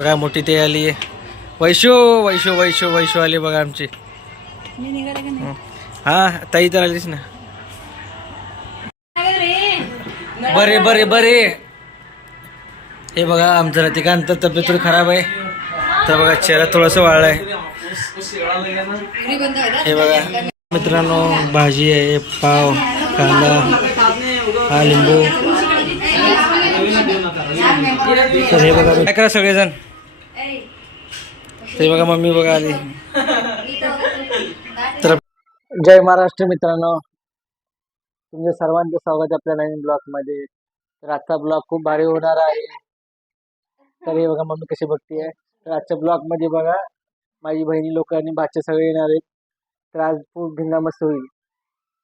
बघा मोठी ते आली वैशू वैशू वैशू वैशू आली बघा आमची. हा ताई तर आलीच ना. बरे बरे बरे. हे बघा आमचं रतिकांत तब्येत थोडी खराब आहे तर बघा चेहरा थोडंसं वाळलाय. हे बघा मित्रांनो भाजी आहे, पाव, कांदा, हा लिंबू. तर हे बघा काय करा सगळेजण. ते बघा मम्मी बघा आली. तर जय महाराष्ट्र मित्रांनो, तुमच्या सर्वांचं स्वागत आपल्या नवीन ब्लॉग मध्ये. तर आजचा ब्लॉग खूप भारी होणार आहे. तर हे बघा मम्मी कशी बघतीये. तर आजच्या ब्लॉग मध्ये बघा माझी बहिणी लोक आणि बाचे सगळे येणार आहेत. तर आज खूप धिंगामस्त होईल.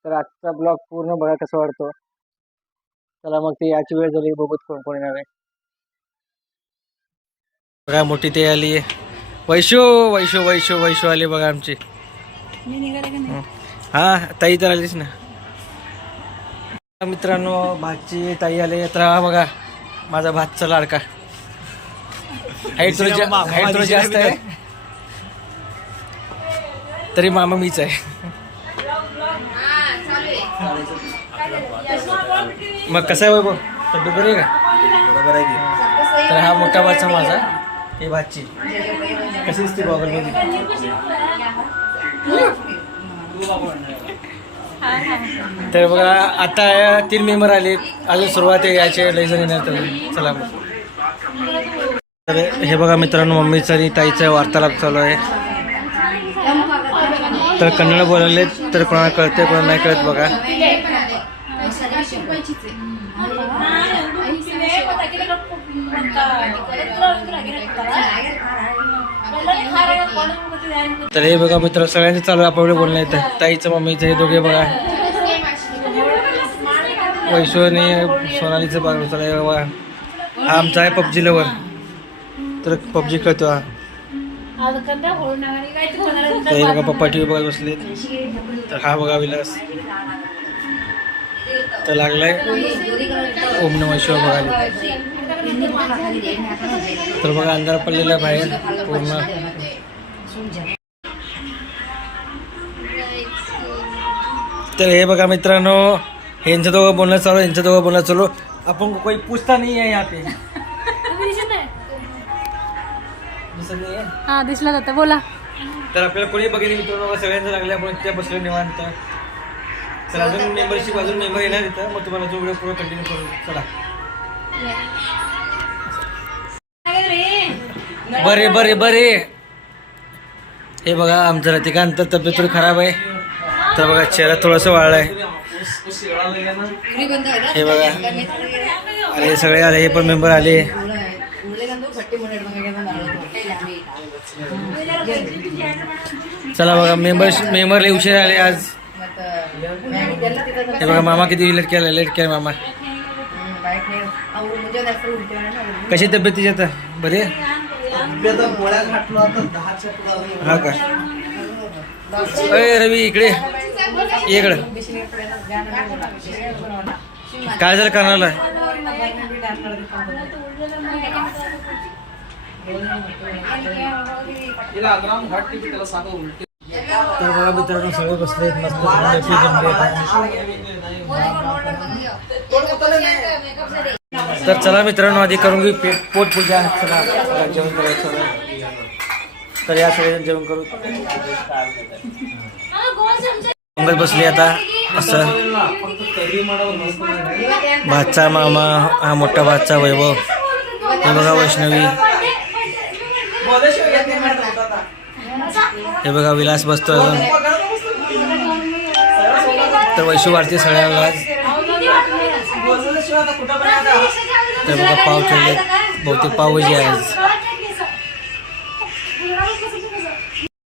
तर आजचा ब्लॉग पूर्ण बघा कसं वाटतो. चला मग ते याची वेळ झाली, बघूत कोण कोण येणार आहे. बघा मोठी ते आली वैशू वैशू वैशू वैशू आली बघा आमची. हा ताई तर आलीच ना. मित्रांनो भाची ताई आले. तर हा बघा माझा भातचा लाडका. हाईट थोडं जास्त आहे तरी मामा मीच आहे. मग कसं आहे वैभव, तब्येत बरी आहे का? बरोबर आहे. तर हा मोठा भाचा माझा, हे भाची कशी दिसते बॉगल मध्ये. तर बघा आता 3 मेंबर आले, अजून सुरुवात आहे याचे लय जण येणार. तर चला तर हे बघा मित्रांनो मम्मीचा आणि ताईचा वार्तालाप चालू आहे. तर कन्नड बोलायले तर कोणाला कळते कोणाला नाही कळत बघा. तर हे बघा मित्र सगळ्यांचे चालू आपल्याकडे बोलणं येतं. ताईचं मम्मीचं हे दोघे बघा. वैशू आणि सोनालीचं बघा चालू बघा. हा आमचा आहे पबजी लवर. तर पबजी खेळतो हा. तर बघा पप्पा टी व्ही बघत बसले. तर हा बघा विलास तर लागलाय ओम नमः शिवाय बघायला. तर बघा अंधार पडलेला बाहेर पूर्ण. तर हे बघा मित्रांनो यांचं दोघं बोलणं चालू, यांचं दोघं बोलणं चालू. आपण कोई पूछता नहीं है यहाँ पे. हा दिसला जातं बोला. तर आपल्याला कोणी बघितलं मित्रांनो सगळ्यांचं लागले. आपण त्या बसलो निवांत. तर अजून मेंबरशिप अजून मेंबर येणार इथं. मग तुम्हाला जो व्हिडिओ पूर्ण कंटिन्यू करू. चला बरे बरे बरे. हे बघा आमचं रतिकांत तब्येत थोडी खराब आहे तर बघा चेहरा थोडंसं वाळलाय. हे बघा अरे सगळे आले, हे पण मेंबर आले. चला बघा मेंबर लय उशीर आले आज. हे बघा मामा किती लेट केला मामा. कशी तब्येत तिची आता बरी आहे? हा का? अरे रवी इकडे इकडं काय झालं करणार. तर बघा मित्रांनो सगळे बसले मस्त जमले. तर चला मित्रांनो आधी करून घेऊ पोट पूजा. चला जेवण करायचं. तर या सगळेजण जेवण करू. पंगत बसली आता असं. भाचा मामा हा मोठा भाचा वैभव. हे बघा वैष्णवी. हे बघा विलास बसतो अजून. तर वैशू वाढते सगळ्यांना. तर बघा पाव ठेवले, बहुतेक पावभाजी आहे आज.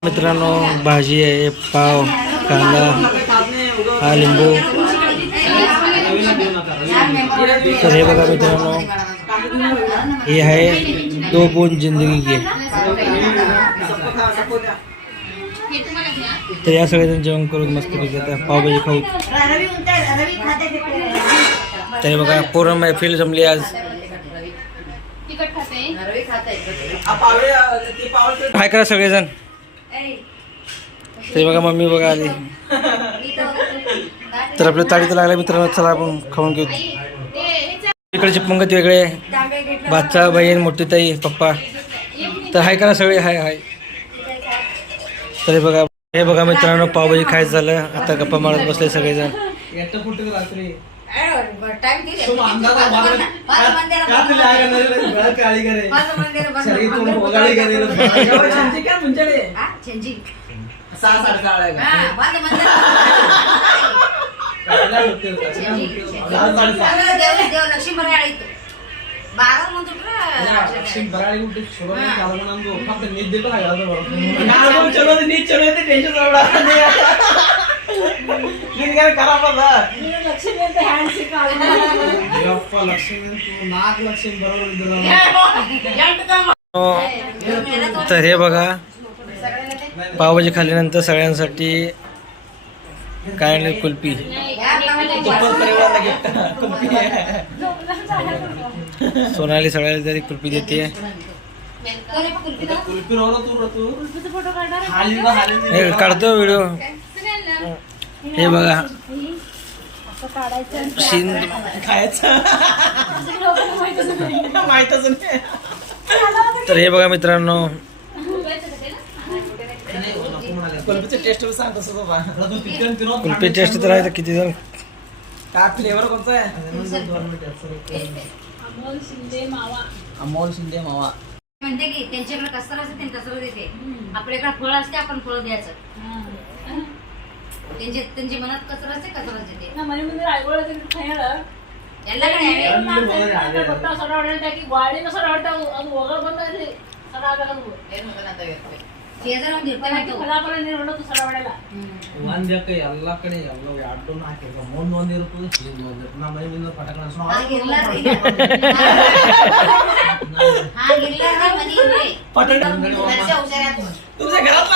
मित्रांनो भाजी आहे, पाव, कांदा, हा लिंबू. तर हे बघा मित्रांनो हे आहे 2 बूंद जिंदगी के. तर या सगळेजण जेवण करून मस्त पैकी पावभाजी खाऊ. तर बघा पूर्ण मैफिल जमली आज. काय करा सगळेजण. ते बघा मम्मी बघा आली. तर आपल्या ताळीत लागल्या मित्रांनो, चला आपण खाऊन घेऊ. इकडचे पंगत वेगळे, भाचा बहीण मोठी ताई पप्पा. तर हाय करा सगळे, हाय हाय. तर हे बघा मित्रांनो, पावभाजी खायचं झालं. आता गप्पा मारत बसले सगळेजण. तर हे बघा, पावभाजी खाल्ल्यानंतर सगळ्यांसाठी काय आणले, कुल्फी. सोनाली सगळ्याला तरी कुल्फी देते. काढतो व्हिडिओ. हे बघा तर हे बघा मित्रांनो, कुल्फी टेस्ट तर आहे. किती जण काय फ्लेवर कोणता आहे? अमोल शिंदे मावा म्हणते की त्यांच्याकडे कसर असते त्यांनी कसर देते. आपल्याकडे फळ असते, आपण फळ द्यायचं. त्यांच्या मनात कसर असते, कसरच देते. ಎಲ್ಲ ಕಡೆ ಎಲ್ಲ ಎರಡು ಹಾಕಿದ್ರು ಮುಂದ್ ಒಂದಿರುತ್ತದೆ ನಮ್ಮ ಮನೆ ಮುಂದೆ ಪಟಕನ तुमच्या घरात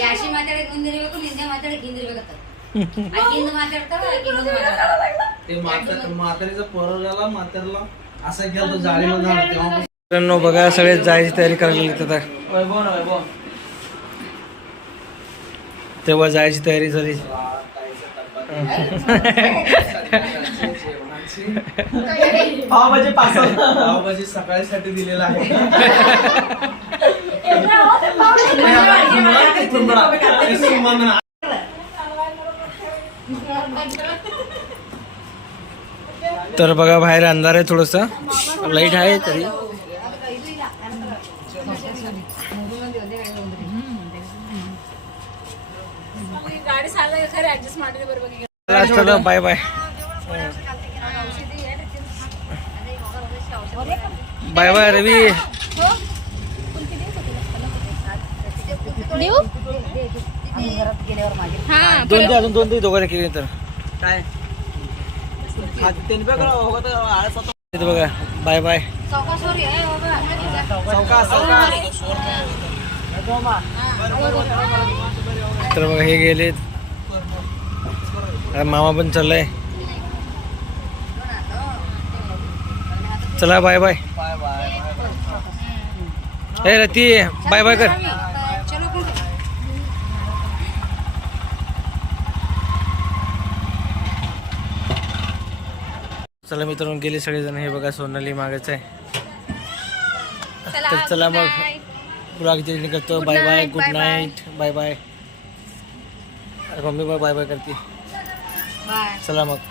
ಯಾಶಿ ಮಾತಾಡಿ ಕುಂದಿರ್ಬೇಕು, ನಿಂದೆ ಮಾತಾಡಿ ಗಿಂದಿರ್ಬೇಕತ್ತ. ಹಿಂದ್ ಮಾತಾಡ್ತಾರ, म्हातारीचा पोरगाला म्हातारीला असं गेलं जाळी बघा सगळे जायची तयारी करायला लागतात. तेव्हा जायची तयारी झाली. पावभाजी सकाळीसाठी दिलेला आहे. तर बघा बाहेर अंधार आहे, थोडस लाईट आहे तरी. चलो bye bye bye bye Ravi. अजून दोन दोघांना केली तर काय बघा. Bye bye. तर बघा हे गेलेत, मामा पण चाललाय. चला बाय बाय. हे रती बाय बाय कर. चला मित्रांनो, गेले सगळेजण. हे बघा सोनाली मागच आहे. तर चला मग ब्लॉग इथे करतो. Bye bye, good night, bye bye. Mummy bye bye करते. चला मग.